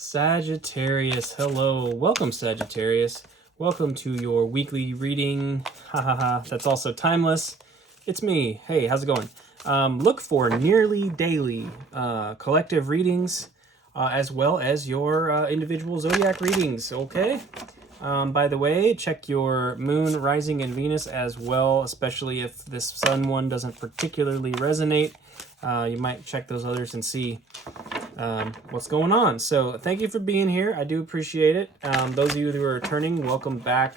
Sagittarius, hello. Welcome, Sagittarius. Welcome to your weekly reading. Ha ha ha. That's also timeless. It's me. Hey, how's it going? Look for nearly daily collective readings as well as your individual zodiac readings, okay? By the way, check your moon, rising, and Venus as well, especially if this sun one doesn't particularly resonate. You might check those others and see what's going on. So thank you for being here. I do appreciate it. Those of you who are returning, welcome back.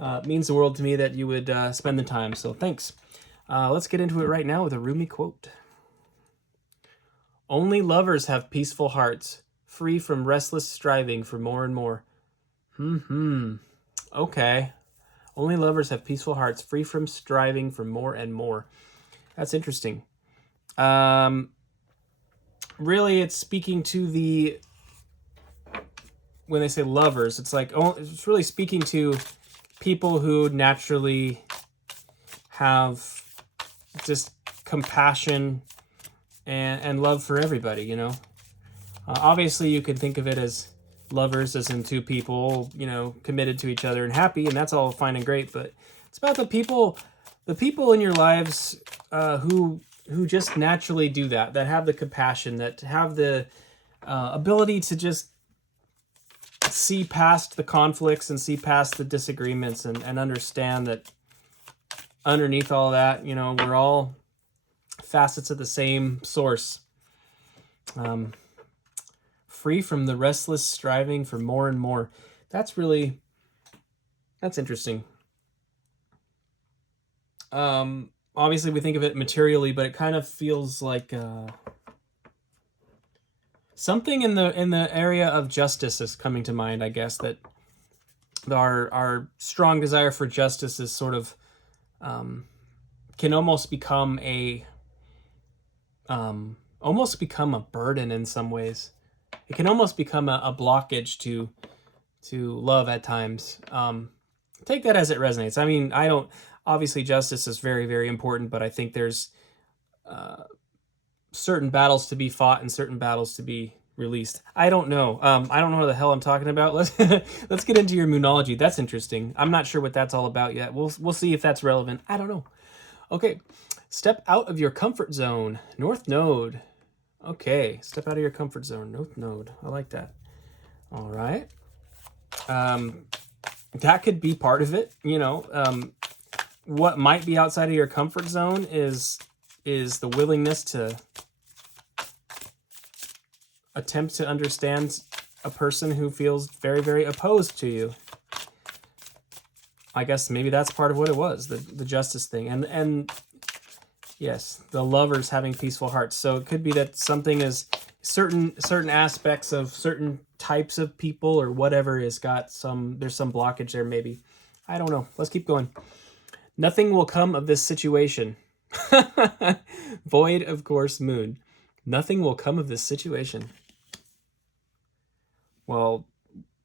It means the world to me that you would spend the time, so thanks. Let's get into it right now with a Rumi quote. Only lovers have peaceful hearts, free from restless striving for more and more. Okay. Only lovers have peaceful hearts, free from striving for more and more. That's interesting. Really, it's speaking to the, when they say lovers, it's like, oh, it's really speaking to people who naturally have just compassion and love for everybody, you know. Obviously, you can think of it as lovers as in two people, you know, committed to each other and happy, and that's all fine and great, but it's about the people in your lives who just naturally do that have the compassion, that have the ability to just see past the conflicts and see past the disagreements and understand that underneath all that, you know, we're all facets of the same source. Free from the restless striving for more and more. That's interesting. Obviously we think of it materially, but it kind of feels like something in the area of justice is coming to mind, I guess, that our strong desire for justice is sort of can almost become a burden in some ways. It can almost become a blockage to love at times. Take that as it resonates. I mean, obviously justice is very, very important, but I think there's certain battles to be fought and certain battles to be released. I don't know. I don't know what the hell I'm talking about. Let's get into your moonology. That's interesting. I'm not sure what that's all about yet. We'll see if that's relevant. I don't know. Okay. Step out of your comfort zone. North Node. Okay. Step out of your comfort zone. North Node. I like that. All right. That could be part of it, you know. What might be outside of your comfort zone is the willingness to attempt to understand a person who feels very, very opposed to you. I guess maybe that's part of what it was, the justice thing. And yes, the lovers having peaceful hearts. So it could be that something is certain aspects of certain types of people or whatever there's some blockage there maybe. I don't know. Let's keep going. Nothing will come of this situation. Void, of course, moon. Nothing will come of this situation. Well,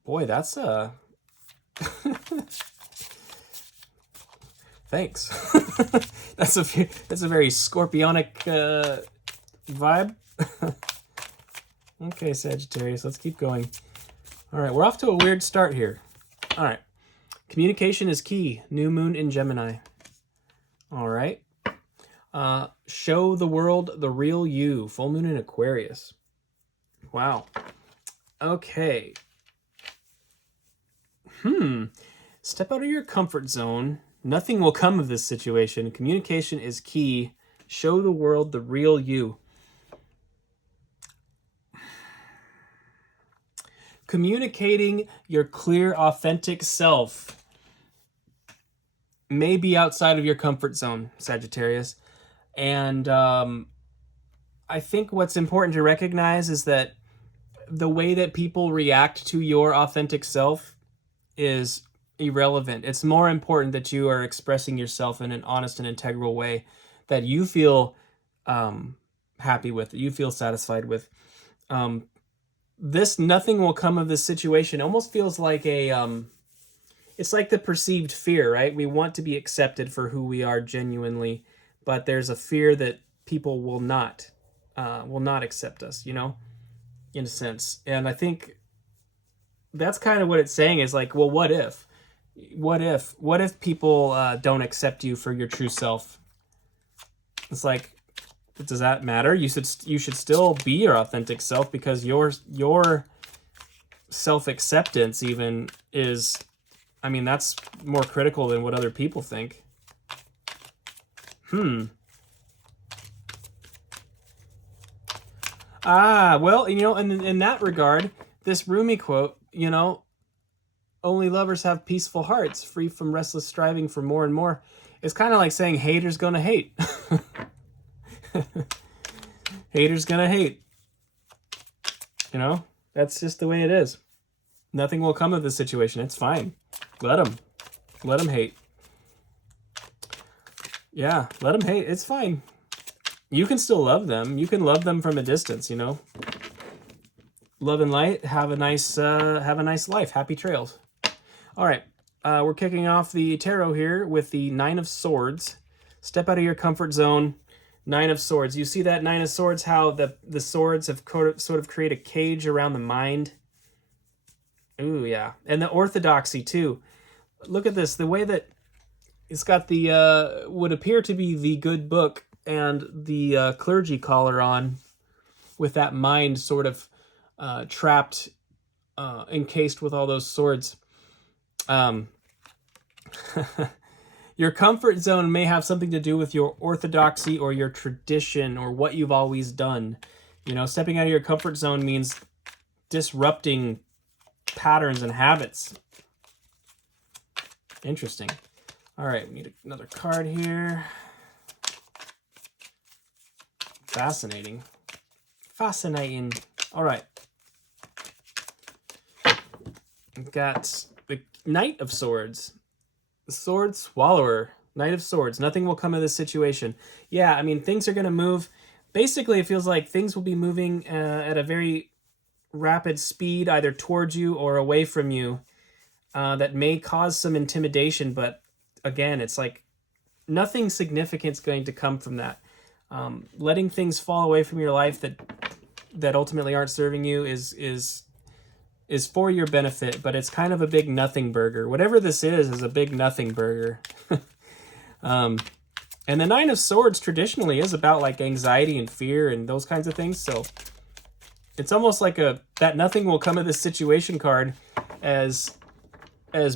boy, that's thanks. that's a very scorpionic vibe. Okay, Sagittarius, let's keep going. All right, we're off to a weird start here. All right. Communication is key. New moon in Gemini. All right. Show the world the real you. Full moon in Aquarius. Wow. Okay. Step out of your comfort zone. Nothing will come of this situation. Communication is key. Show the world the real you. Communicating your clear, authentic self may be outside of your comfort zone, Sagittarius. And I think what's important to recognize is that the way that people react to your authentic self is irrelevant. It's more important that you are expressing yourself in an honest and integral way that you feel happy with, that you feel satisfied with. This nothing will come of this situation almost feels like it's like the perceived fear, right? We want to be accepted for who we are genuinely, but there's a fear that people will not accept us, you know, in a sense. And I think that's kind of what it's saying is like, well, what if? What if people don't accept you for your true self? It's like, does that matter? You should still be your authentic self, because your self-acceptance even is, I mean, that's more critical than what other people think. Well, you know, in that regard, this Rumi quote, you know, only lovers have peaceful hearts, free from restless striving for more and more. It's kind of like saying haters gonna hate. Haters gonna hate. You know, that's just the way it is. Nothing will come of this situation. It's fine. Let them hate. Yeah, let them hate. It's fine. You can still love them. You can love them from a distance, you know. Love and light. Have a nice life. Happy trails. All right. We're kicking off the tarot here with the Nine of Swords. Step out of your comfort zone. Nine of Swords. You see that Nine of Swords, how the swords have sort of created a cage around the mind. Ooh, yeah. And the orthodoxy, too. Look at this. The way that it's got the, would appear to be the good book and the clergy collar on, with that mind sort of trapped, encased with all those swords. Your comfort zone may have something to do with your orthodoxy or your tradition or what you've always done. You know, stepping out of your comfort zone means disrupting patterns and habits. Interesting. All right, we need another card here. Fascinating. Fascinating. All right. We've got the Knight of Swords. The Sword Swallower. Knight of Swords. Nothing will come of this situation. Yeah, I mean, things are going to move. Basically, it feels like things will be moving at a very rapid speed, either towards you or away from you. That may cause some intimidation, but again, it's like nothing significant's going to come from that. Letting things fall away from your life that ultimately aren't serving you is for your benefit, but it's kind of a big nothing burger. Whatever this is a big nothing burger. And the Nine of Swords traditionally is about like anxiety and fear and those kinds of things. So it's almost like that nothing will come of this situation card, as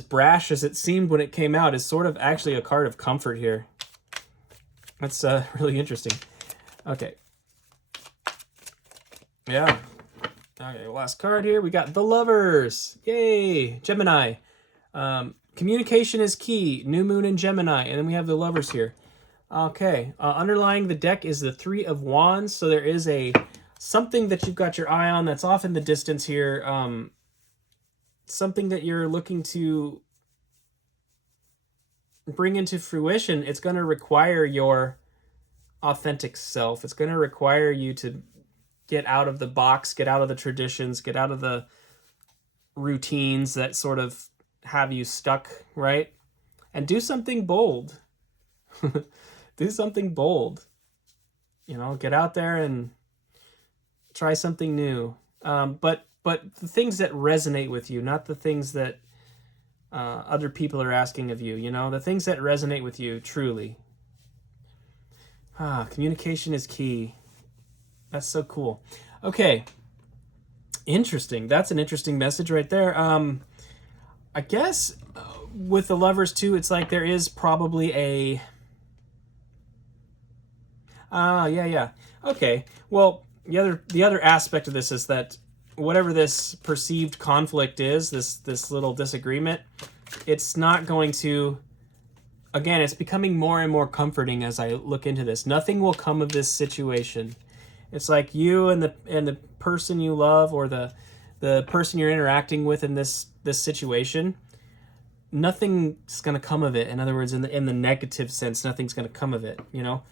brash as it seemed when it came out, is sort of actually a card of comfort here. That's really interesting. Okay. Yeah. Okay, last card here. We got the Lovers. Yay! Gemini. Communication is key. New moon in Gemini. And then we have the Lovers here. Okay. Underlying the deck is the Three of Wands. So there is something that you've got your eye on that's off in the distance here. Something that you're looking to bring into fruition. It's going to require your authentic self. It's going to require you to get out of the box, get out of the traditions, get out of the routines that sort of have you stuck, right? And do something bold. Do something bold. You know, get out there and try something new. But the things that resonate with you, not the things that other people are asking of you, you know, the things that resonate with you truly. Communication is key. That's so cool. Okay. Interesting. That's an interesting message right there. I guess with the Lovers too, it's like there is probably a... yeah. Okay. Well, the other aspect of this is that whatever this perceived conflict is, this little disagreement, it's not going to... Again, it's becoming more and more comforting as I look into this. Nothing will come of this situation. It's like you and the person you love, or the person you're interacting with in this situation, nothing's going to come of it. In other words, in the negative sense, nothing's going to come of it, you know?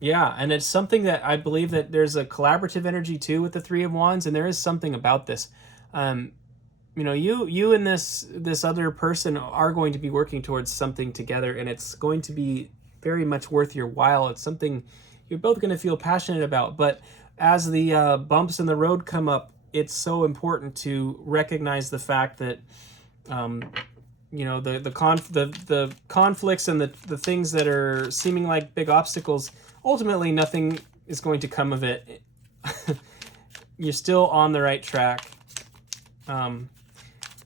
Yeah, and it's something that I believe that there's a collaborative energy too with the Three of Wands, and there is something about this. You know, you and this other person are going to be working towards something together, and it's going to be very much worth your while. It's something you're both going to feel passionate about. But as the bumps in the road come up, it's so important to recognize the fact that, you know, the conflicts and the things that are seeming like big obstacles, ultimately nothing is going to come of it. You're still on the right track.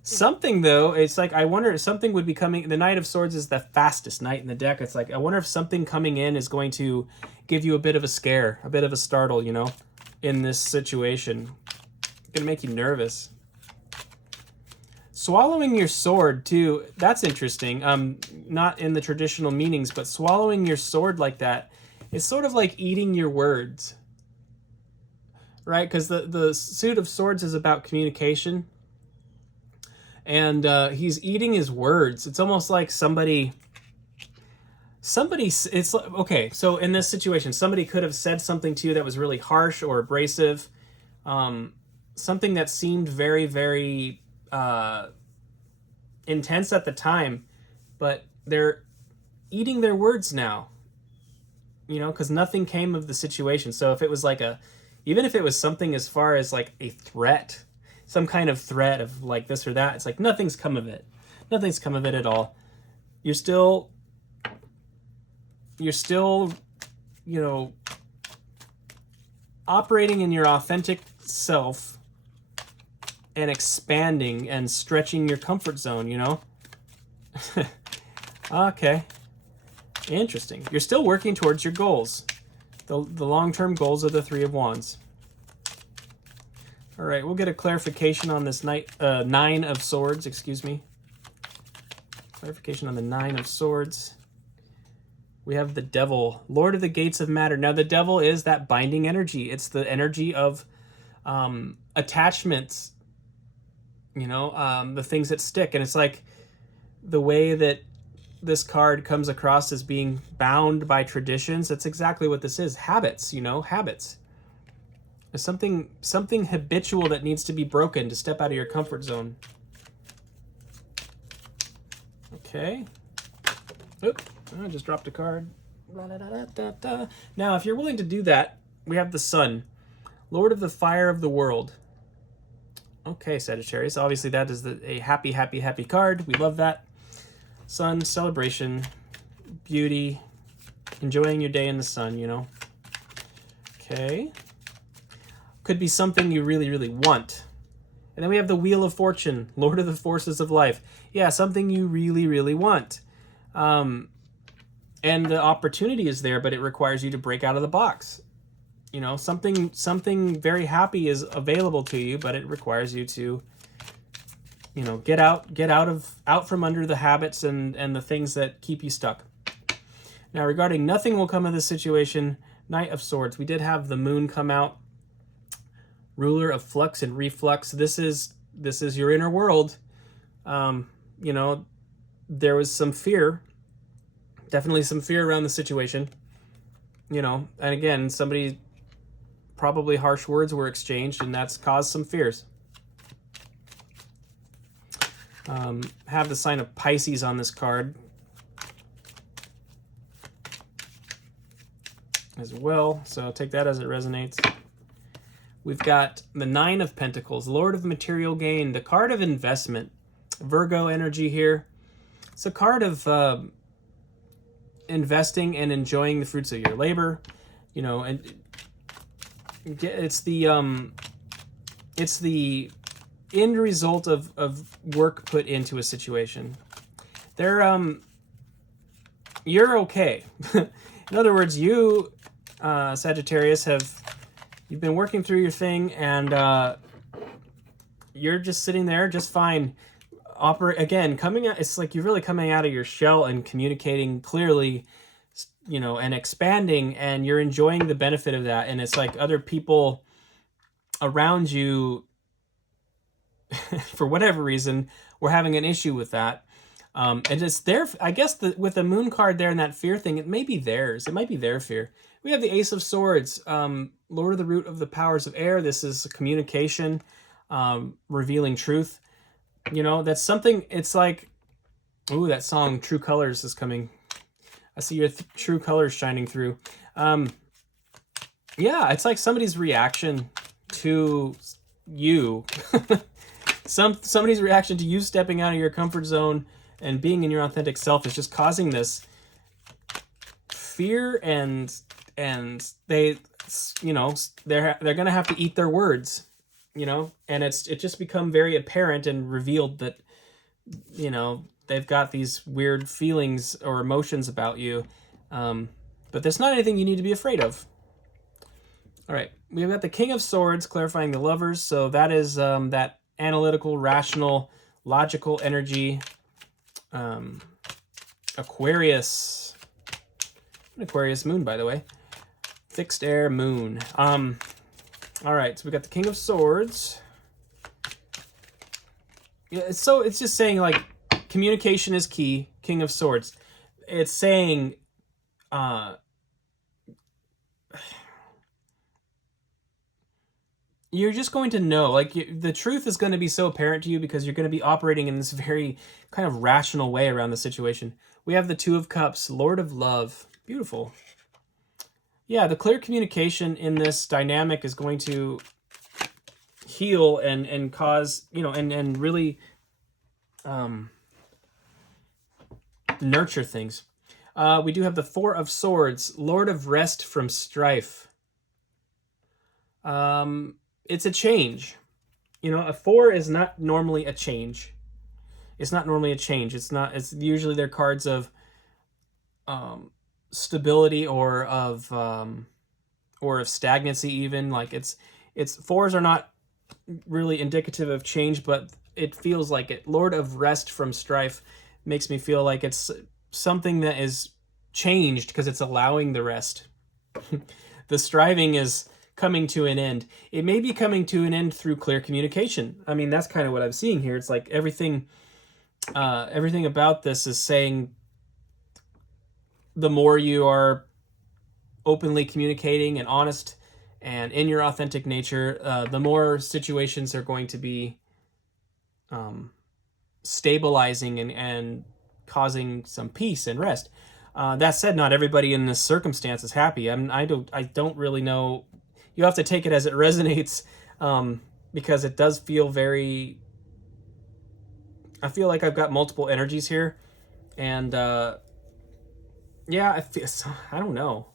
Something, though, it's like, I wonder if something would be coming. The Knight of Swords is the fastest knight in the deck. It's like, I wonder if something coming in is going to give you a bit of a scare, a bit of a startle, you know, in this situation. It's going to make you nervous. Swallowing your sword, too, that's interesting. Not in the traditional meanings, but swallowing your sword like that is sort of like eating your words, right? Because the suit of swords is about communication. And he's eating his words. It's almost like somebody, it's like, okay, so in this situation, somebody could have said something to you that was really harsh or abrasive, something that seemed very, very intense at the time, but they're eating their words now, you know, because nothing came of the situation. So if it was like even if it was something as far as like a threat, some kind of threat of like this or that, it's like nothing's come of it. Nothing's come of it at all. You're still, you know, operating in your authentic self and expanding and stretching your comfort zone, you know? Okay. Interesting. You're still working towards your goals. The long-term goals of the Three of Wands. All right, we'll get a clarification on this Nine of Swords, excuse me. Clarification on the Nine of Swords. We have the Devil, Lord of the Gates of Matter. Now, the Devil is that binding energy. It's the energy of attachments, you know, the things that stick. And it's like the way that this card comes across as being bound by traditions. That's exactly what this is. Habits, you know, habits. There's something habitual that needs to be broken to step out of your comfort zone. Okay. Oop, I just dropped a card. Now, if you're willing to do that, we have the Sun, Lord of the Fire of the World. Okay, Sagittarius. Obviously, that is a happy, happy, happy card. We love that. Sun, celebration, beauty, enjoying your day in the sun, you know. Okay. Could be something you really, really want. And then we have the Wheel of Fortune, Lord of the Forces of Life. Yeah, something you really, really want. And the opportunity is there, but it requires you to break out of the box. You know, something very happy is available to you, but it requires you to, you know, get out from under the habits and the things that keep you stuck. Now, regarding nothing will come of this situation, Knight of Swords. We did have the Moon come out, ruler of flux and reflux. This is your inner world. You know, there was some fear, definitely some fear around the situation. You know, and again, probably harsh words were exchanged, and that's caused some fears. Have the sign of Pisces on this card as well, so take that as it resonates. We've got the Nine of Pentacles, Lord of Material Gain, the card of investment, Virgo energy here. It's a card of investing and enjoying the fruits of your labor, you know, and it's the end result of work put into a situation. You're okay. In other words, you, Sagittarius, you've been working through your thing, and you're just sitting there just fine. It's like you're really coming out of your shell and communicating clearly, you know, and expanding, and you're enjoying the benefit of that. And it's like other people around you, for whatever reason, were having an issue with that. And it's their, I guess, with the Moon card there and that fear thing, it may be theirs. It might be their fear. We have the Ace of Swords, Lord of the Root of the Powers of Air. This is communication, revealing truth. You know, that's something, it's like, ooh, that song, True Colors, is coming. I see your true colors shining through. Yeah, it's like somebody's reaction to you. Somebody's reaction to you stepping out of your comfort zone and being in your authentic self is just causing this fear, and they, you know, they're going to have to eat their words, you know, and it just become very apparent and revealed that, you know, they've got these weird feelings or emotions about you, but there's not anything you need to be afraid of. All right, we've got the King of Swords clarifying the Lovers, so that is that analytical, rational, logical energy. Aquarius, an Aquarius moon, by the way, fixed air moon. All right, so we got the King of Swords. Yeah, so it's just saying, like, communication is key. King of Swords. It's saying, you're just going to know, like, the truth is going to be so apparent to you because you're going to be operating in this very kind of rational way around the situation. We have the Two of Cups, Lord of Love. Beautiful. Yeah, the clear communication in this dynamic is going to heal and cause, you know, and really nurture things. We do have the Four of Swords, Lord of Rest from Strife. It's a change. You know, a 4 is not normally a change. It's not normally a change. It's usually they're cards of stability or of stagnancy even. Like it's 4s are not really indicative of change, but it feels like it. Lord of Rest from Strife makes me feel like it's something that is changed because it's allowing the rest. The striving is coming to an end. It may be coming to an end through clear communication. I mean, that's kind of what I'm seeing here. It's like everything about this is saying the more you are openly communicating and honest and in your authentic nature, the more situations are going to be stabilizing and causing some peace and rest. That said, not everybody in this circumstance is happy. I don't really know. You have to take it as it resonates, because it does feel very. I feel like I've got multiple energies here, and yeah, I don't know.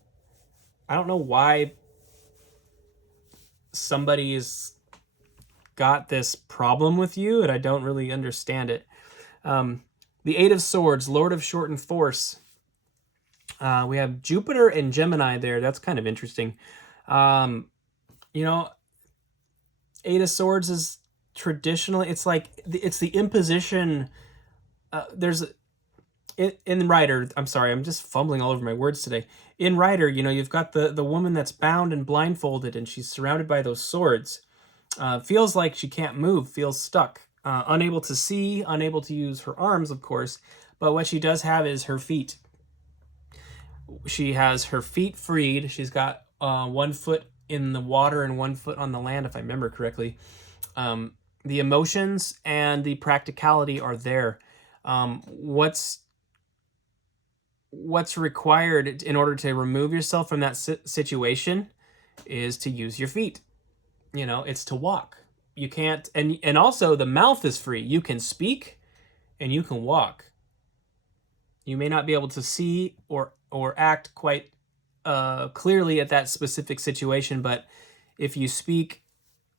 I don't know why somebody's got this problem with you, and I don't really understand it. The Eight of Swords, Lord of Shortened Force. We have Jupiter and Gemini there. That's kind of interesting. You know, Eight of Swords is traditionally, it's like, it's the imposition. There's in Rider, I'm sorry, I'm just fumbling all over my words today. In Rider, you know, you've got the woman that's bound and blindfolded, and she's surrounded by those swords. Feels like she can't move, feels stuck, unable to see, unable to use her arms, of course, but what she does have is her feet. She has her feet freed. She's got 1 foot in the water and 1 foot on the land, if I remember correctly. The emotions and the practicality are there. What's required in order to remove yourself from that situation is to use your feet. You know, it's to walk. You can't, and also the mouth is free. You can speak and you can walk. You may not be able to see or act quite clearly at that specific situation, but if you speak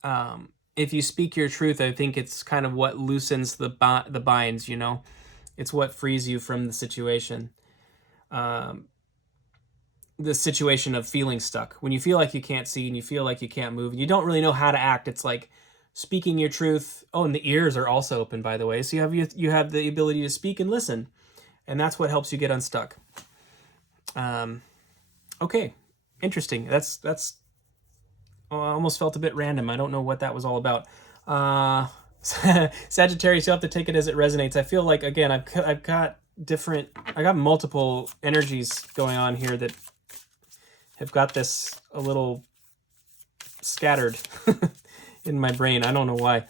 your truth, I think it's kind of what loosens the binds. You know, it's what frees you from the situation. The situation of feeling stuck. When you feel like you can't see and you feel like you can't move and you don't really know how to act, it's like speaking your truth. Oh, and the ears are also open, by the way. So you have the ability to speak and listen, and that's what helps you get unstuck. Okay, interesting. That's I almost felt a bit random. I don't know what that was all about. Sagittarius, you'll have to take it as it resonates. I feel like, again, I got multiple energies going on here that have got this a little scattered in my brain. I don't know why.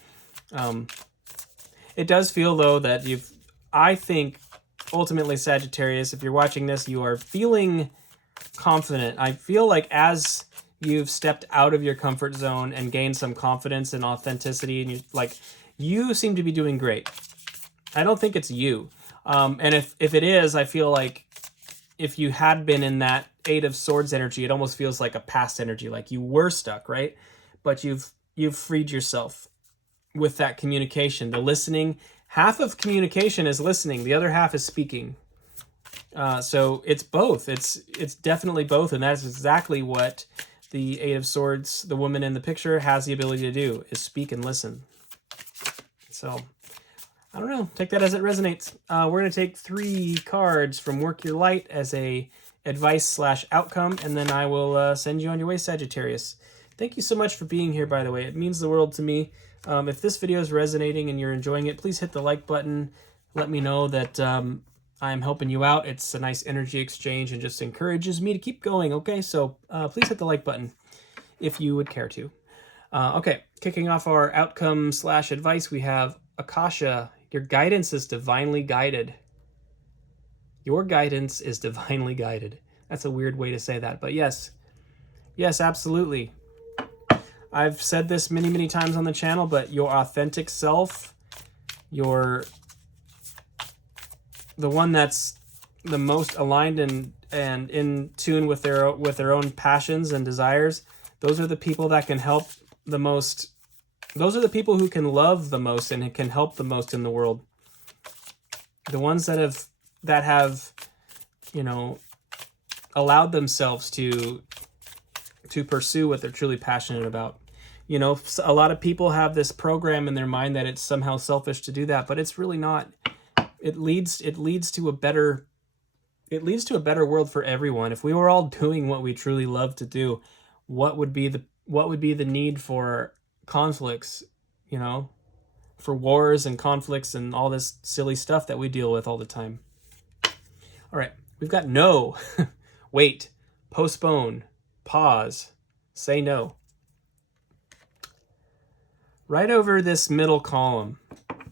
It does feel, though, that I think, ultimately, Sagittarius, if you're watching this, you are feeling confident. I feel like as you've stepped out of your comfort zone and gained some confidence and authenticity, and you seem to be doing great. I don't think it's you. And if it is, I feel like if you had been in that Eight of Swords energy, it almost feels like a past energy, like you were stuck, right? But you've freed yourself with that communication, the listening. Half of communication is listening, the other half is speaking. So it's both. It's definitely both, and that's exactly what the Eight of Swords, the woman in the picture, has the ability to do, is speak and listen. So I don't know. Take that as it resonates. We're going to take 3 cards from Work Your Light as a advice/outcome, and then I will send you on your way, Sagittarius. Thank you so much for being here, by the way. It means the world to me. If this video is resonating and you're enjoying it, please hit the like button. Let me know that I'm helping you out. It's a nice energy exchange and just encourages me to keep going, okay? So please hit the like button if you would care to. Okay, kicking off our outcome/advice, we have Akasha. Your guidance is divinely guided. Your guidance is divinely guided. That's a weird way to say that, but yes. Yes, absolutely. I've said this many, many times on the channel, but your authentic self, the one that's the most aligned and in tune with their own passions and desires, those are the people that can help the most. Those are the people who can love the most and can help the most in the world. The ones that have, you know, allowed themselves to pursue what they're truly passionate about. You know, a lot of people have this program in their mind that it's somehow selfish to do that, but it's really not. It leads to a better world for everyone. If we were all doing what we truly love to do, what would be the need for conflicts, you know, for wars and conflicts and all this silly stuff that we deal with all the time. All right, we've got no, wait, postpone, pause, say no. Right over this middle column,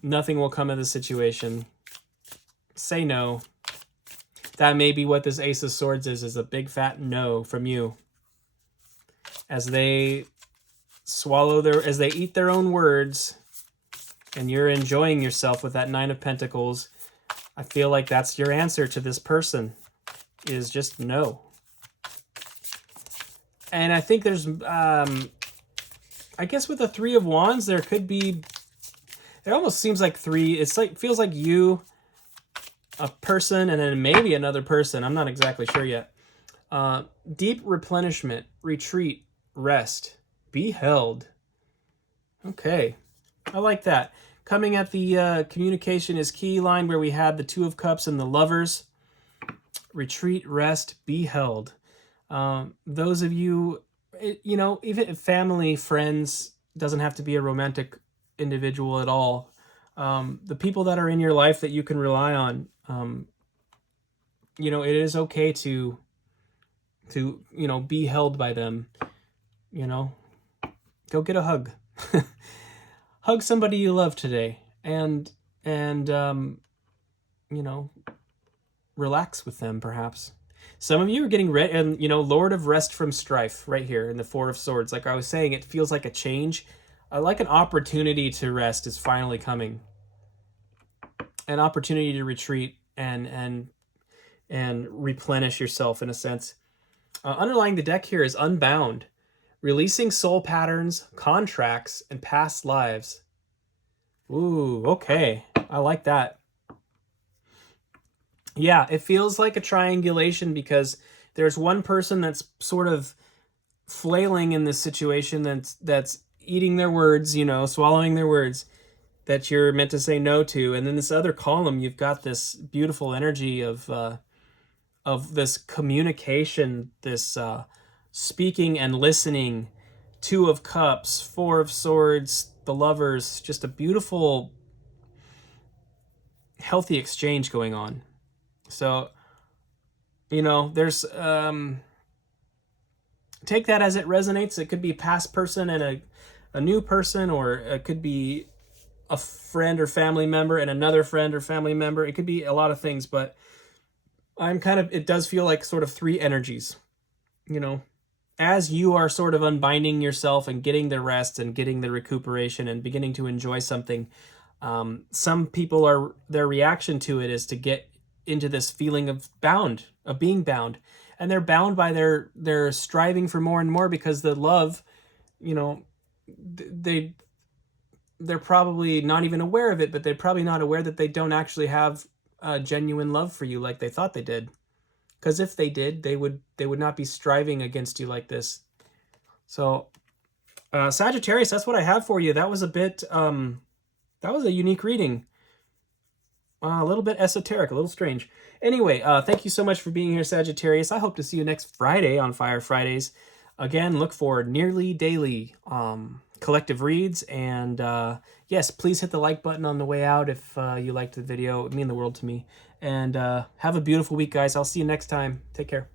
nothing will come of the situation. Say no. That may be what this Ace of Swords is a big fat no from you. As they as they eat their own words, and you're enjoying yourself with that Nine of Pentacles, I feel like that's your answer to this person, is just no. And I think there's, I guess with the Three of Wands, there could be, it almost seems like feels like you, a person, and then maybe another person. I'm not exactly sure yet. Deep replenishment, retreat, rest. Be held. Okay, I like that. Coming at the communication is key line where we had the Two of Cups and the Lovers. Retreat, rest, be held. Those of you, you know, even family, friends, doesn't have to be a romantic individual at all. The people that are in your life that you can rely on, you know, it is okay to you know, be held by them, you know. Go get a hug. Hug somebody you love today, and you know, relax with them perhaps. Some of you are getting ready, and you know, Lord of Rest from Strife right here in the Four of Swords. Like I was saying, it feels like a change. Like an opportunity to rest is finally coming. An opportunity to retreat and replenish yourself in a sense. Underlying the deck here is Unbound. Releasing soul patterns, contracts, and past lives. Ooh, okay. I like that. Yeah, it feels like a triangulation because there's one person that's sort of flailing in this situation that's eating their words, you know, swallowing their words that you're meant to say no to. And then this other column, you've got this beautiful energy of this communication, this speaking and listening, Two of Cups, Four of Swords, the Lovers, just a beautiful, healthy exchange going on. So, you know, there's, take that as it resonates. It could be a past person and a new person, or it could be a friend or family member and another friend or family member. It could be a lot of things, but it does feel like sort of 3 energies, you know. as you are sort of unbinding yourself and getting the rest and getting the recuperation and beginning to enjoy something, some people are, their reaction to it is to get into this feeling of being bound, and they're bound by their striving for more and more, because the love, you know, they're probably not even aware of it, but they're probably not aware that they don't actually have a genuine love for you like they thought they did. Because if they did, they would not be striving against you like this. So, Sagittarius, that's what I have for you. That was a bit, that was a unique reading. A little bit esoteric, a little strange. Anyway, thank you so much for being here, Sagittarius. I hope to see you next Friday on Fire Fridays. Again, look for nearly daily collective reads. And yes, please hit the like button on the way out if you liked the video. It would mean the world to me. And have a beautiful week, guys. I'll see you next time. Take care.